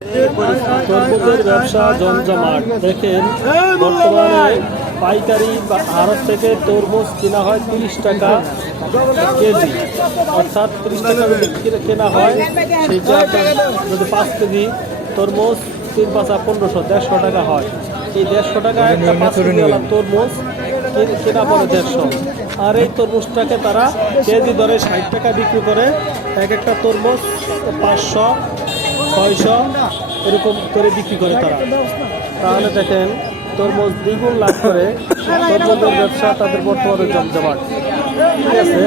তরমুজের ব্যবসা জমজমাট। দেখেন, বর্তমানে পাইকারি বা আড়ত থেকে তরমুজ কেনা হয় 30 টাকা কেজি, অর্থাৎ 30 টাকা যদি কেনা হয়, সেটা যদি 5 কেজি তরমুজ 3 পাঁচা 1500, 150 টাকা হয়। এই 150 টাকায় একটা 5 কেজিওয়ালা তরমুজ কেনা পড়ে 150। আর এই তরমুজটাকে তারা কেজি দরে 60 টাকা বিক্রি করে। এক একটা তরমুজ 500, 600 এরকম করে বিক্রি করে তারা। তাহলে দেখেন, তরমুজ দ্বিগুণ লাভ করে। তরমুজের ব্যবসা তাদের বর্তমানে জমজমাট। ঠিক আছে,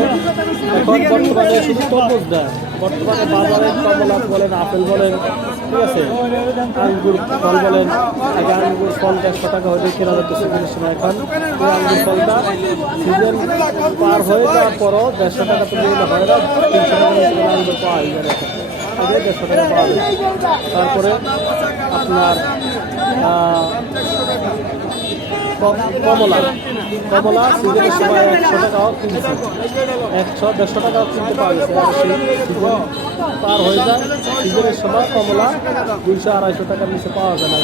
এখন বর্তমানে শুধু তরমুজ দেয়, বর্তমানে বাজারে কমলা বলেন, আপেল বলেন, ঠিক আছে, আঙ্গুর ফল বলেন। আগে আঙ্গুর ফল 150 টাকা হলে কেনা যেত সিজনের সময়। এখন এই আঙ্গুর ফলটা সিজন পার হয়ে যাওয়ার পরও 150 টাকা তো নিলে হয় না, 300 টাকা আঙ্গুর পাওয়া যায় না। 150 টাকা পাওয়া যায়। তারপরে আপনার কমলা সিজনের সময় 100 টাকাও কিনছে, 100-150 টাকাও কিনতে পাওয়া গেছে। আর সেই সিজন পার হয়ে যায়, সিজনের সময় কমলা 200-250 টাকার নিচে পাওয়া যায় না।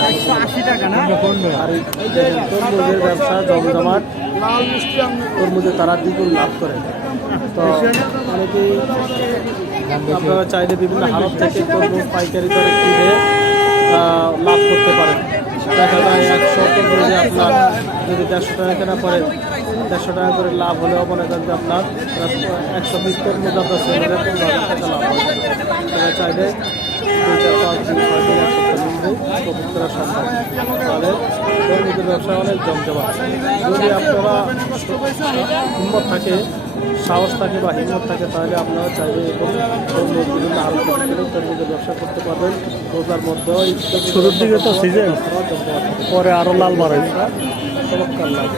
আর তরমুজের ব্যবসা জমজমাট, তরমুজে তারা দ্বিগুণ লাভ করে। তো অনেকেই আপনারা চাইলে বিভিন্ন হালত থেকে তরমুজ পাইকারি দরে কিনে লাভ করতে পারেন। দেখা যায় 100 তরমুজে আপনার যদি 150 টাকা কেনা পড়ে, 150 টাকা করে লাভ হলেও মনে করেন যে আপনার 120 তরমুজ আপনার সেলে 15,000 টাকা লাভ হবে। তারা চাইলে 2-4-5-6 এক সপ্তাহ মধ্যে প্রফিট করা সম্ভব। তাহলে তরমুজের ব্যবসা অনেক জমজমাট। যদি আপনারা হিম্মত থাকে, সাহস থাকে বা হিম্মত থাকে, তাহলে আপনারা চাইলে তরমুজ বিভিন্ন আরো তরমুজের ব্যবসা করতে পারবেন। রোজার মধ্যে শুরুর দিকে তো সিজন, পরে আরো লাল বাড়ে, চমৎকার লাভ।